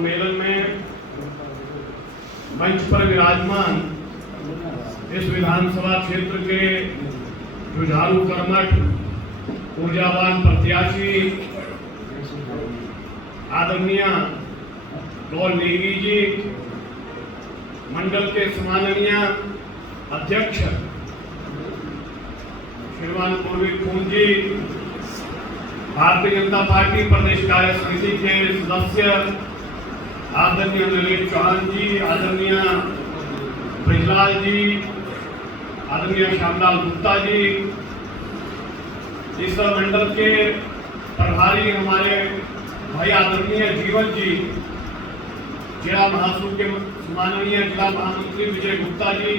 सम्मेलन में मंच पर विराजमान इस विधानसभा क्षेत्र के जुझारू कर्मठ ऊर्जावान प्रत्याशी आदरणीय कौल नेगी जी, मंडल के सम्माननीय अध्यक्ष श्रीमान पूर्वी खून जी, भारतीय जनता पार्टी प्रदेश कार्य समिति के सदस्य आदरणीय नीलेश चौहान जी, आदरणीय ब्रिजलाल जी, आदरणीय श्यामलाल गुप्ता जी, इस मंडल के प्रभारी हमारे भाई आदरणीय जीवन जी, जिला महासचिव के माननीय जिला महामंत्री विजय गुप्ता जी,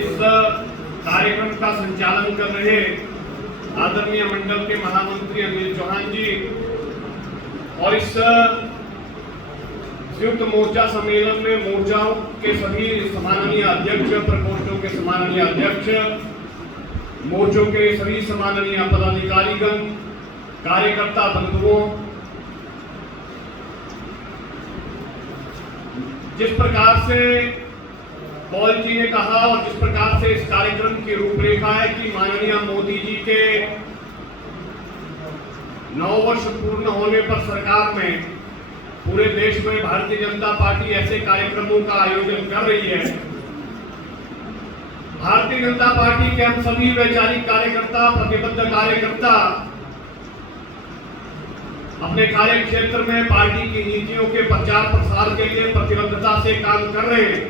इस कार्यक्रम का संचालन कर रहे आदरणीय मंडल के महामंत्री अनिल चौहान जी और इस संयुक्त मोर्चा सम्मेलन में मोर्चाओं के सभी सम्माननीय अध्यक्ष, प्रकोष्ठों के सम्माननीय अध्यक्ष, मोर्चों के सभी सम्माननीय पदाधिकारीगण, कार्यकर्ता बंधुओं, जिस प्रकार से कौल जी ने कहा और जिस प्रकार से इस कार्यक्रम की रूपरेखा है कि माननीय मोदी जी के 9 वर्ष पूर्ण होने पर सरकार में पूरे देश में भारतीय जनता पार्टी ऐसे कार्यक्रमों का आयोजन कर रही है। भारतीय जनता पार्टी के हम सभी वैचारिक कार्यकर्ता, प्रतिबद्ध कार्यकर्ता अपने कार्य क्षेत्र में पार्टी की नीतियों के प्रचार प्रसार के लिए प्रतिबद्धता से काम कर रहे हैं।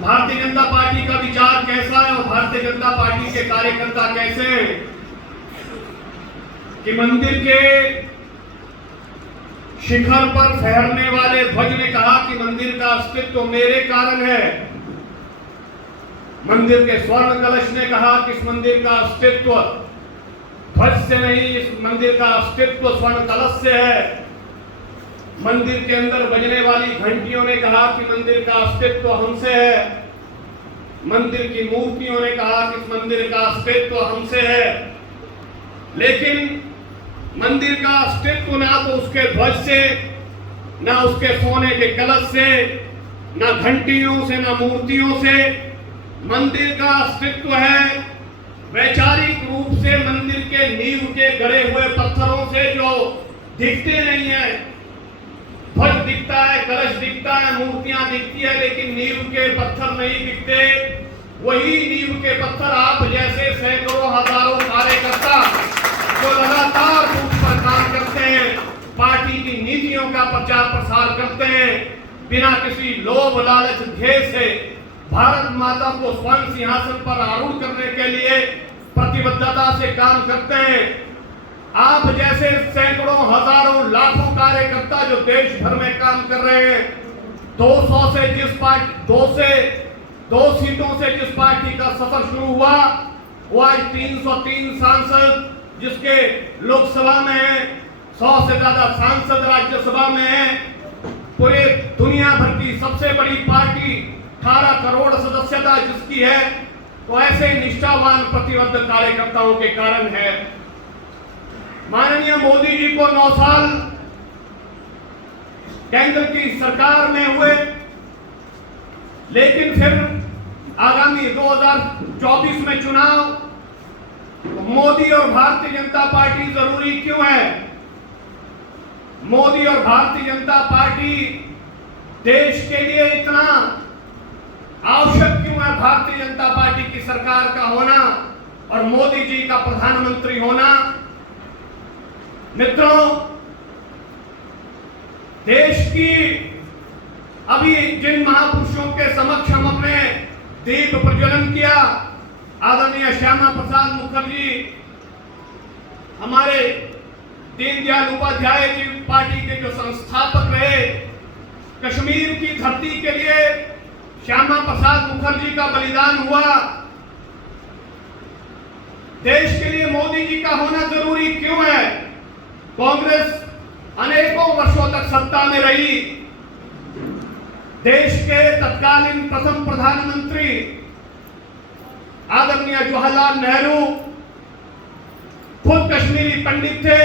भारतीय जनता पार्टी का विचार कैसा है और भारतीय जनता पार्टी के कार्यकर्ता कैसे हैं कि मंदिर के शिखर पर फहरने वाले ध्वज ने कहा कि मंदिर का अस्तित्व मेरे कारण है। मंदिर के स्वर्ण कलश ने कहा कि इस मंदिर का अस्तित्व ध्वज से नहीं, इस मंदिर का अस्तित्व स्वर्ण कलश से है। मंदिर के अंदर बजने वाली घंटियों ने कहा कि मंदिर का अस्तित्व हमसे है। मंदिर की मूर्तियों ने कहा कि इस मंदिर का अस्तित्व हमसे है। लेकिन मंदिर का अस्तित्व ना तो उसके ध्वज से, ना उसके सोने के कलश से, ना घंटियों से, ना मूर्तियों से। मंदिर का अस्तित्व है वैचारिक रूप से मंदिर के नींव के गड़े हुए पत्थरों से, जो दिखते नहीं है। ध्वज दिखता है, कलश दिखता है, मूर्तियां दिखती है, लेकिन नींव के पत्थर नहीं दिखते। वही नींव के पत्थर आप जैसे सैकड़ों हजारों कार्यकर्ता जो लगातार उस पर काम करते हैं, पार्टी की नीतियों का प्रचार प्रसार करते हैं, बिना किसी लोभ लालच ध्येय से भारत माता को स्वर्ण सिंहासन पर आरूढ़ करने के लिए प्रतिबद्धता से काम करते हैं। आप जैसे सैकड़ों हजारों लाखों कार्यकर्ता जो देश भर में काम कर रहे हैं, 200 से जिस पार्टी 2 सीटों से जिस पार्टी का सफर शुरू हुआ, वो आज 303 सांसद जिसके लोकसभा में है, 100 से ज्यादा सांसद राज्यसभा में है, पूरे दुनिया भर की सबसे बड़ी पार्टी 18 करोड़ सदस्यता जिसकी है, तो ऐसे निष्ठावान प्रतिबद्ध कार्यकर्ताओं के कारण है। माननीय मोदी जी को 9 साल केंद्र की सरकार में हुए, लेकिन फिर आगामी 2024 में चुनाव, तो मोदी और भारतीय जनता पार्टी जरूरी क्यों है? मोदी और भारतीय जनता पार्टी देश के लिए इतना आवश्यक क्यों है? भारतीय जनता पार्टी की सरकार का होना और मोदी जी का प्रधानमंत्री होना। मित्रों, देश की अभी जिन महापुरुषों के समक्ष हम अपने दीप प्रज्वलन किया, आदरणीय श्यामा प्रसाद मुखर्जी, हमारे दीनदयाल उपाध्याय जी पार्टी के जो संस्थापक रहे, कश्मीर की धरती के लिए श्यामा प्रसाद मुखर्जी का बलिदान हुआ। देश के लिए मोदी जी का होना जरूरी क्यों है? कांग्रेस अनेकों वर्षों तक सत्ता में रही। देश के तत्कालीन प्रथम प्रधानमंत्री आदरणीय जवाहरलाल नेहरू खुद कश्मीरी पंडित थे।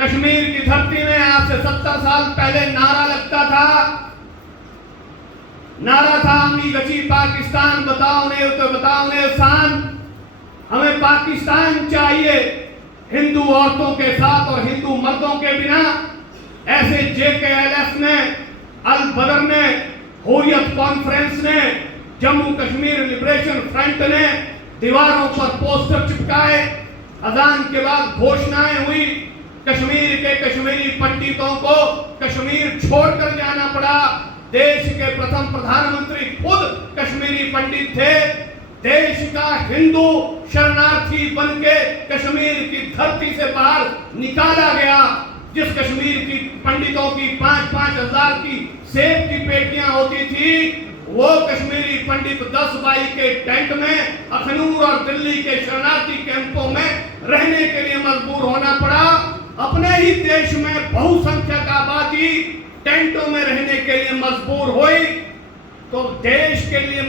कश्मीर की धरती में आज से 70 साल पहले नारा लगता था, नारा था अमी गची पाकिस्तान, बताओ ने शान। हमें पाकिस्तान चाहिए हिंदू औरतों के साथ और हिंदू मर्दों के बिना। ऐसे JKLF ने, अल बदर ने, हुर्रियत कॉन्फ्रेंस ने, जम्मू कश्मीर लिबरेशन फ्रंट ने दीवारों पर पोस्टर चिपकाए। अजान के बाद घोषणाएं हुई। कश्मीर के कश्मीरी पंडितों को कश्मीर छोड़कर जाना पड़ा। देश के प्रथम प्रधानमंत्री खुद कश्मीरी पंडित थे। देश का हिंदू शरणार्थी बनके कश्मीर की धरती से बाहर निकाला गया। जिस कश्मीर की पंडितों की 5-5 हजार की सेब की पेटियां होती थी, वो कश्मीरी पंडित 10 बाई के टेंट में अखनूर और दिल्ली के शरणार्थी कैंपों में रहने के लिए मजबूर होना पड़ा। अपने ही देश में बहुसंख्यक आबादी टेंटों में रहने के लिए मजबूर हुई। तो देश के लिए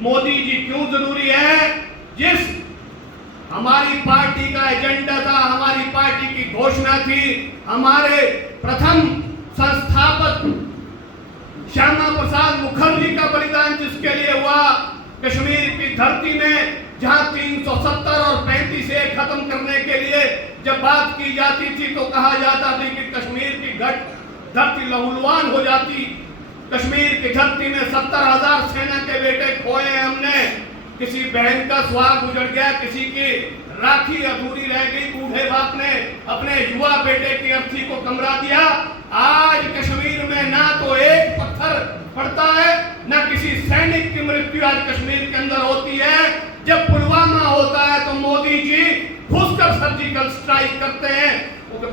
मोदी जी क्यों जरूरी है? जिस हमारी पार्टी का एजेंडा था, हमारी पार्टी की घोषणा थी, हमारे प्रथम संस्थापक श्यामा प्रसाद मुखर्जी का बलिदान जिसके लिए हुआ, कश्मीर की धरती में जहां 370 और 35A खत्म करने के लिए जब बात की जाती थी तो कहा जाता था कि कश्मीर की धरती लहूलुहान हो जाती। कश्मीर की धरती में 70,000 सेना के बेटे खोए हमने। किसी बहन का सुहाग उजड़ गया, किसी की राखी अधूरी रह गई, बूढ़े बाप ने अपने युवा बेटे की अर्थी को कमरा दिया। आज कश्मीर में ना तो एक पत्थर पड़ता है, ना किसी सैनिक की मृत्यु आज कश्मीर के अंदर होती है। जब पुलवामा होता है तो मोदी जी घुसकर सर्जिकल स्ट्राइक करते हैं,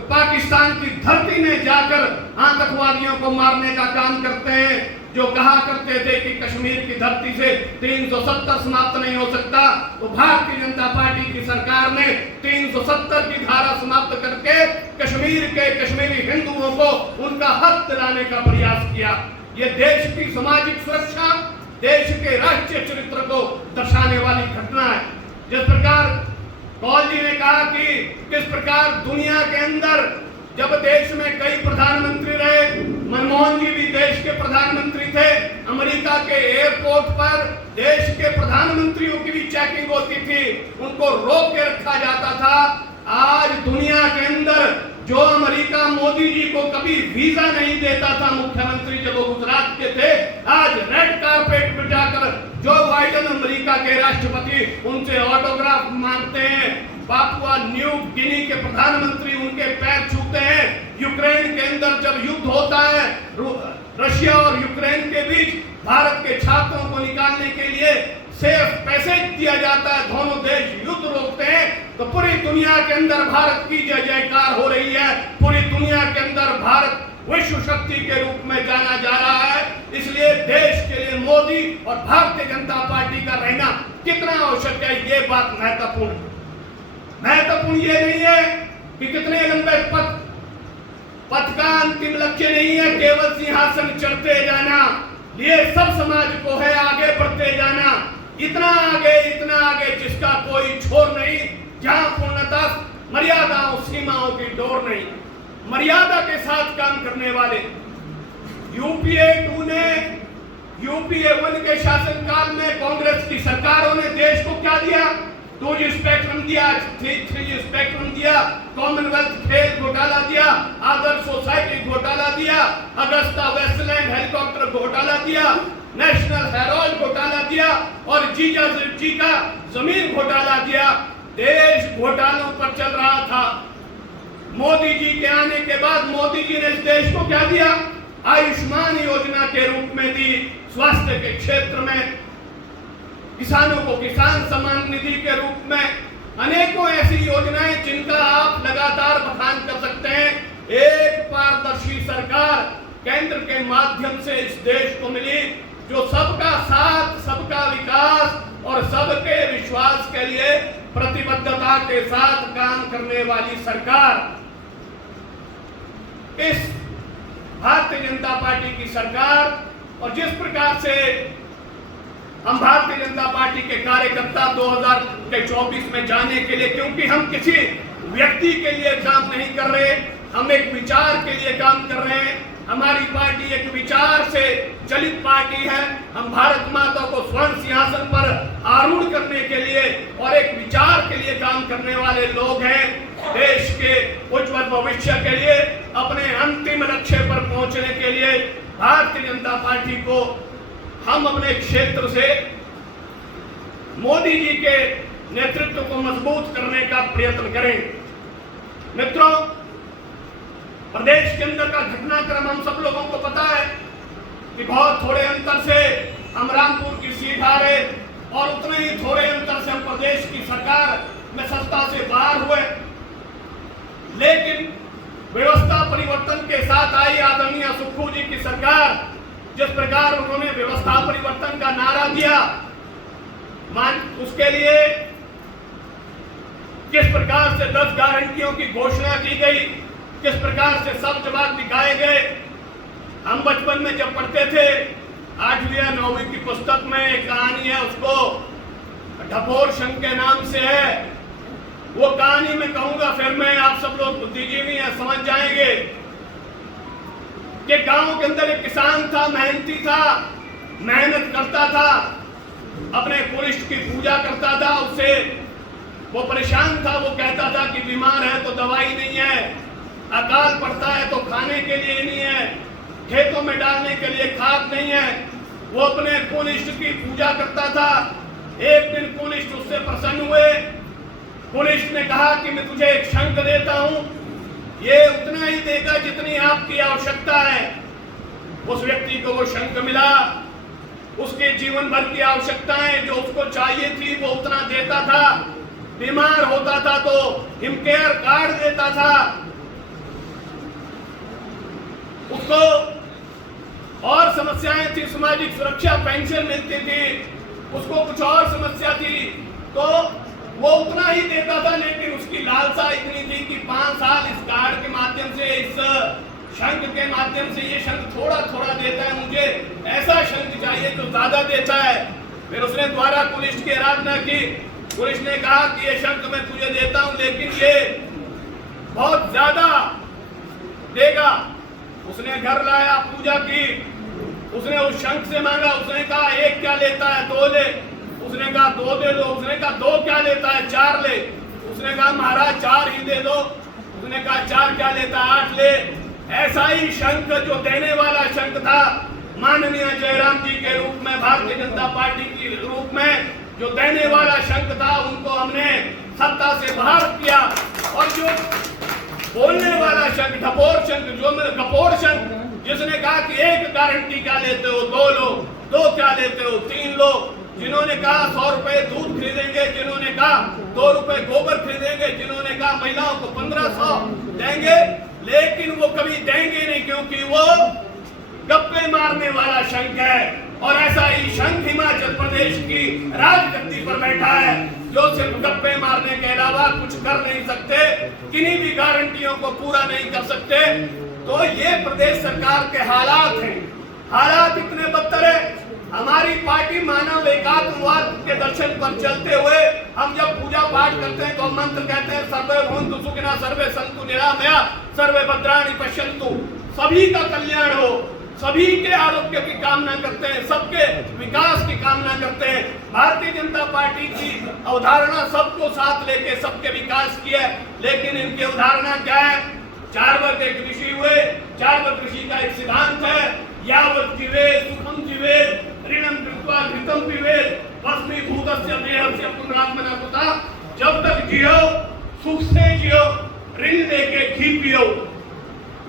पाकिस्तान की धरती में जाकर आतंकवादियों को मारने का काम करते हैं। जो कहा करते थे कि कश्मीर की धरती से 370 समाप्त नहीं हो सकता, तो भारतीय जनता पार्टी की सरकार ने 370 की धारा समाप्त करके कश्मीर के कश्मीरी हिंदुओं को उनका हक दिलाने का प्रयास किया। ये देश की सामाजिक सुरक्षा, देश के राष्ट्रीय चरित्र को दर्शाने वाली घटना है। जिस प्रकार कौल जी ने कहा कि किस प्रकार दुनिया के अंदर जब देश में कई प्रधानमंत्री रहे, मनमोहन जी भी देश के प्रधानमंत्री थे, अमेरिका के एयरपोर्ट पर देश के प्रधानमंत्रियों की भी चेकिंग होती थी, उनको रोक के रखा जाता था। आज दुनिया के अंदर जो अमेरिका मोदी जी को कभी वीजा नहीं देता था, मुख्यमंत्री जब वो गुजरात के थे, आज रेड कारपेट पर जाकर जो बाइडेन अमेरिका के राष्ट्रपति उनसे ऑटोग्राफ मांगते हैं। पापुआ न्यू गिनी के प्रधानमंत्री उनके पैर छूते हैं। यूक्रेन के अंदर जब युद्ध होता है, रशिया और यूक्रेन के बीच, भारत के छात्रों को निकालने के लिए सिर्फ पैसे दिया जाता है, दोनों देश युद्ध रोकते हैं, तो पूरी दुनिया के अंदर भारत की जय जयकार हो रही है। पूरी दुनिया के अंदर भारत विश्व शक्ति के रूप में जाना जा रहा है। इसलिए देश के लिए मोदी और भारतीय जनता पार्टी का रहना कितना आवश्यक है, ये बात महत्वपूर्ण है। महत्वपूर्ण ये नहीं है कि कितने लंबे पथ का अंतिम लक्ष्य नहीं है केवल सिंहासन चढ़ते जाना, ये सब समाज को है आगे बढ़ते जाना। इतना आगे जिसका कोई छोर नहीं, जहां पूर्णता मर्यादाओं सीमाओं की डोर नहीं, मर्यादा के साथ काम करने वाले। UPA 2 ने, UPA 1 के शासनकाल में कांग्रेस की सरकारों ने देश को क्या दिया? 2G स्पेक्ट्रम दिया, 3G स्पेक्ट्रम दिया, कॉमनवेल्थ खेल घोटाला दिया, आदर्श सोसाइटी घोटाला दिया, अगस्ता वेस्टलैंड हेलीकॉप्टर घोटाला दिया, नेशनल हेरोल्ड घोटाला दिया और जी का जमीन घोटाला दिया। देश घोटालों पर चल रहा था। मोदी जी के आने के बाद मोदी जी ने इस देश को क्या दिया? आयुष्मान योजना के रूप में दी, स्वास्थ्य के क्षेत्र में, किसानों को किसान सम्मान निधि के रूप में, अनेकों ऐसी योजनाएं जिनका आप लगातार बखान कर सकते हैं। एक पारदर्शी सरकार केंद्र के माध्यम से इस देश को मिली, जो सबका साथ, सबका विकास और सबके विश्वास के लिए प्रतिबद्धता के साथ काम करने वाली सरकार। इस भारतीय जनता पार्टी की सरकार, और जिस प्रकार से हम भारतीय जनता पार्टी के कार्यकर्ता 2024 में जाने के लिए, क्योंकि हम किसी व्यक्ति के लिए काम नहीं कर रहे, हम एक विचार के लिए काम कर रहे हैं। हमारी पार्टी एक विचार से चलित पार्टी है। हम भारत माता को स्वर्ण सिंहासन पर आरूढ़ करने के लिए और एक विचार के लिए काम करने वाले लोग हैं। देश के उज्जवल भविष्य के लिए, अपने अंतिम लक्ष्य पर पहुंचने के लिए भारतीय जनता पार्टी को हम अपने क्षेत्र से मोदी जी के नेतृत्व को मजबूत करने का प्रयत्न करें। मित्रों, प्रदेश के अंदर का घटनाक्रम हम सब लोगों को पता है कि बहुत थोड़े अंतर से हम रामपुर की सीट हारे और उतने ही थोड़े अंतर से हम प्रदेश की सरकार में सत्ता से बाहर हुए। लेकिन व्यवस्था परिवर्तन के साथ आई आदरणीय सुक्खू जी की सरकार, जिस प्रकार उन्होंने व्यवस्था परिवर्तन का नारा दिया, उसके लिए किस प्रकार से 10 गारंटियों की घोषणा की गई, किस प्रकार से सब जवाब दिखाए गए। हम बचपन में जब पढ़ते थे 8वीं या 9वीं की पुस्तक में एक कहानी है, उसको ढपोर शंख के नाम से है। वो कहानी मैं कहूंगा, फिर मैं आप सब लोग बुद्धिजीवी हैं, समझ जाएंगे कि गांव के अंदर एक किसान था, मेहनती था, मेहनत करता था, अपने कुलिष्ट की पूजा करता था। उससे वो परेशान था। वो कहता था कि बीमार है तो दवाई नहीं है, अकाल पड़ता है तो खाने के लिए नहीं है, खेतों में डालने के लिए खाद नहीं है। वो अपने कुलिष्ट की पूजा करता था। एक दिन कुलिष्ट उससे प्रसन्न हुए। कुलिष्ट ने कहा कि मैं तुझे एक शंख देता हूं, ये उतना ही देगा जितनी आपकी आवश्यकता है। उस व्यक्ति को वो शंख मिला। उसके जीवन भर की आवश्यकताएं जो उसको चाहिए थी वो उतना देता था। बीमार होता था तो हिमकेयर कार्ड देता था उसको, और समस्याएं थी, सामाजिक सुरक्षा पेंशन मिलती थी, उसको कुछ और समस्या थी तो वो उतना ही देता था। लेकिन उसकी लालसा इतनी थी कि 5 साल इस कार्ड के माध्यम से, इस शंख के माध्यम से, ये शंख थोड़ा थोड़ा देता है, मुझे ऐसा शंख चाहिए जो ज्यादा देता है। फिर उसने द्वारा कुलिष्ट की आराधना की। कुलिष्ट ने कहा कि ये शंख मैं तुझे देता हूं, लेकिन ये बहुत ज्यादा देगा। उसने घर लाया, पूजा की, उसने उस शंख से मांगा। उसने कहा 1 क्या लेता है, 2 ले। उसने कहा 2 दे दो। उसने कहा 2 क्या लेता है, 4 ले। उसने कहा महाराज 4 ही दे दो। उसने कहा 4 क्या लेता है, 8 ले। ऐसा ही शंख जो देने वाला शंख था, माननीय जयराम जी के रूप में, भारतीय जनता पार्टी के रूप में जो देने वाला शंख था, उनको हमने सत्ता से बाहर किया। और जो बोलने वाला शंख, ढपोर शंख, जो कपोर शंख, जिसने कहा कि 1 गारंटी क्या लेते हो, 2 लो, 2 क्या लेते हो, 3 लो। जिन्होंने कहा 100 रुपए दूध खरीदेंगे, जिन्होंने कहा 2 रुपए गोबर खरीदेंगे, जिन्होंने कहा महिलाओं को 1500 देंगे, लेकिन वो कभी देंगे नहीं, क्योंकि वो गप्पे मारने वाला शंख है। और ऐसा ही शंख हिमाचल प्रदेश की राजगद्दी पर बैठा है, जो सिर्फ गप्पे मारने के अलावा कुछ कर नहीं सकते, किन्हीं भी गारंटियों को पूरा नहीं कर सकते। तो ये प्रदेश सरकार के हालात हैं। हालात इतने बदतर है। हमारी पार्टी मानव एकात्मवाद के दर्शन पर चलते हुए, हम जब पूजा पाठ करते हैं तो हम मंत्र कहते हैं, सर्वे भवन्तु सुखिनः, सर्वे सन्तु निरामया, सर्वे भद्राणि पश्यन्तु। सभी का कल्याण हो, सभी के आरोग्य की कामना करते हैं, सबके विकास की कामना करते हैं। भारतीय जनता पार्टी की अवधारणा सबको साथ लेके सबके विकास की है। लेकिन इनकी अवधारणा क्या है? 4 वर्ग एक ऋषि हुए। 4 वर्ग ऋषि का एक सिद्धांत है, यावत् जीवेत् सुखं जीवेत्, ऋणं कृत्वा घृतं पिबेत्, भस्मीभूतस्य देहस्य पुनरात्मना कृता। जब तक जियो सुख से जियो, ऋण लेके घी पियो।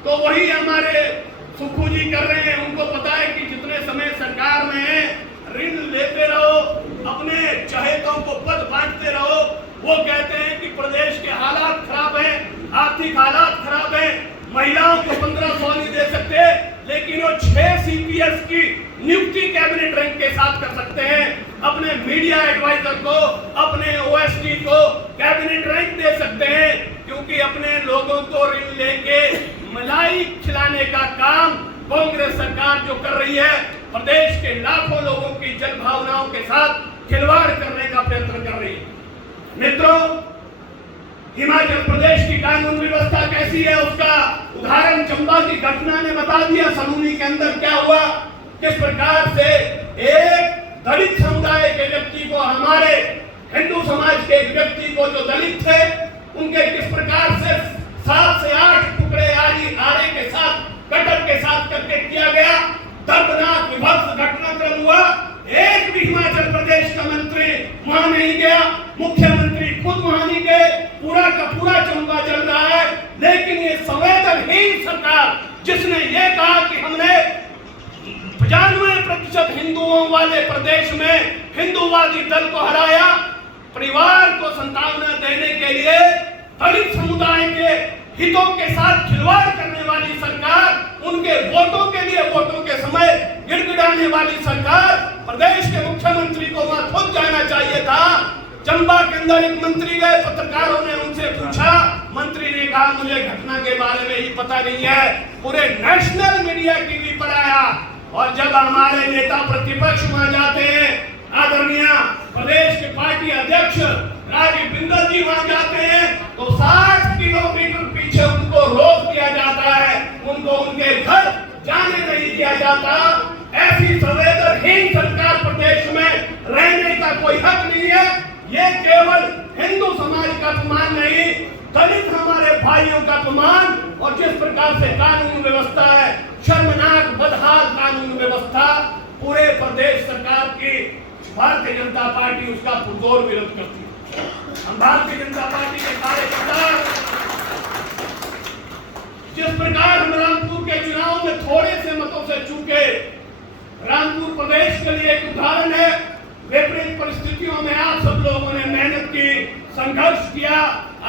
तो वही हमारे सुक्खू जी कर रहे हैं। उनको पता है कि जितने समय सरकार में है, ऋण लेते रहो, अपने चहेतों को पद बांटते रहो। वो कहते हैं कि प्रदेश के हालात खराब हैं, आर्थिक हालात खराब हैं, महिलाओं को 1500 नहीं दे सकते, लेकिन वो 6 CPS की नियुक्ति कैबिनेट रैंक के साथ कर सकते हैं। अपने मीडिया एडवाइजर को, अपने OSD को कैबिनेट रैंक दे सकते हैं, क्योंकि अपने लोगों को ऋण लेके मलाई खिलाने का काम कांग्रेस सरकार जो कर रही है, प्रदेश के लाखों लोगों की जन भावनाओं के साथ खिलवाड़ करने का प्रयत्न कर रही है। मित्रों, हिमाचल प्रदेश की कानून व्यवस्था कैसी है उसका उदाहरण चंबा की घटना ने बता दिया। सलूनी के अंदर क्या हुआ, किस प्रकार से एक दलित समुदाय के व्यक्ति को, हमारे हिंदू समाज के एक व्यक्ति को जो दलित थे उनके किस प्रकार से 7 से 8 टुकड़े आरे के साथ, कटर के साथ करके किया गया। दर्दनाक विभत्स घटनाक्रम हुआ। एक भी हिमाचल प्रदेश का मंत्री वहां नहीं गया, मुख्यमंत्री खुद वहां नहीं गए। पूरा का पूरा चंबा जल रहा है। लेकिन ये संवेदनहीन सरकार जिसने ये कहा कि हमने 95% हिंदुओं वाले प्रदेश में हिंदूवादी दल को हराया, परिवार को संतावना देने के लिए दलित समुदाय के हितों के साथ खिलवाड़ करने वाली सरकार, उनके वोटों के लिए वोटों के समय गिड़गिड़ाने वाली सरकार, प्रदेश के मुख्यमंत्री को वहां खुद जाना चाहिए था। चंबा के अंदर एक मंत्री गए, पत्रकारों ने उनसे पूछा, मंत्री ने कहा मुझे घटना के बारे में ही पता नहीं है। पूरे नेशनल मीडिया टीवी पर आया। और जब हमारे नेता प्रतिपक्ष वहां जाते हैं, आदरणीय प्रदेश के पार्टी अध्यक्ष राजीव बिंदल जी वहां जाते हैं, तो 60 किलोमीटर पीछे उनको रोक दिया जाता है, उनको उनके घर जाने नहीं दिया जाता। ऐसी संवेदनहीन सरकार प्रदेश में रहने का कोई हक नहीं है। ये केवल हिंदू समाज का अपमान नहीं, दलित हमारे भाइयों का अपमान। और जिस प्रकार से कानून व्यवस्था है, शर्मनाक बदहाल कानून व्यवस्था, पूरे प्रदेश सरकार की भारतीय जनता पार्टी उसका पुरजोर विरोध करती है। हम भारतीय जनता पार्टी के कार्यकर्ता जिस प्रकार हम रामपुर के चुनाव में थोड़े से मतों से चूके, रामपुर प्रदेश के लिए एक उदाहरण है। विपरीत परिस्थितियों में आप सब लोगों ने मेहनत की, संघर्ष किया।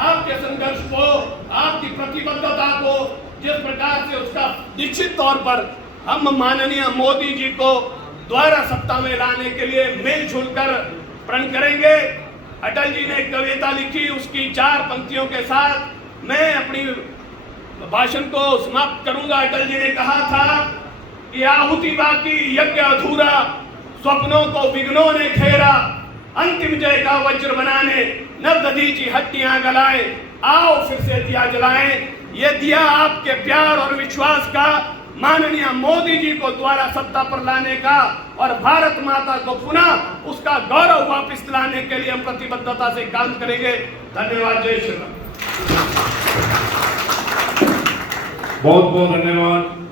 आपके संघर्ष को, आपकी प्रतिबद्धता को जिस प्रकार से उसका निश्चित तौर पर हम माननीय मोदी जी को द्वारा सत्ता में लाने के लिए मिलजुल कर प्रण करेंगे। अटल जी ने एक कविता लिखी, उसकी 4 पंक्तियों के साथ मैं अपनी भाषण को समाप्त करूंगा। अटल जी ने कहा था कि आहुति बाकी यज्ञ अधूरा, स्वप्नों को विघ्नों ने घेरा, अंतिम जय का वज्र बनाने नवदधीची हड्डियां गलाए, आओ फिर से दिया जलाएं। ये दिया आपके प्यार और विश्वास का, माननीय मोदी जी को द्वारा सत्ता पर लाने का, और भारत माता को पुनः उसका गौरव वापस लाने के लिए हम प्रतिबद्धता से काम करेंगे। धन्यवाद। जय श्री राम। बहुत बहुत धन्यवाद।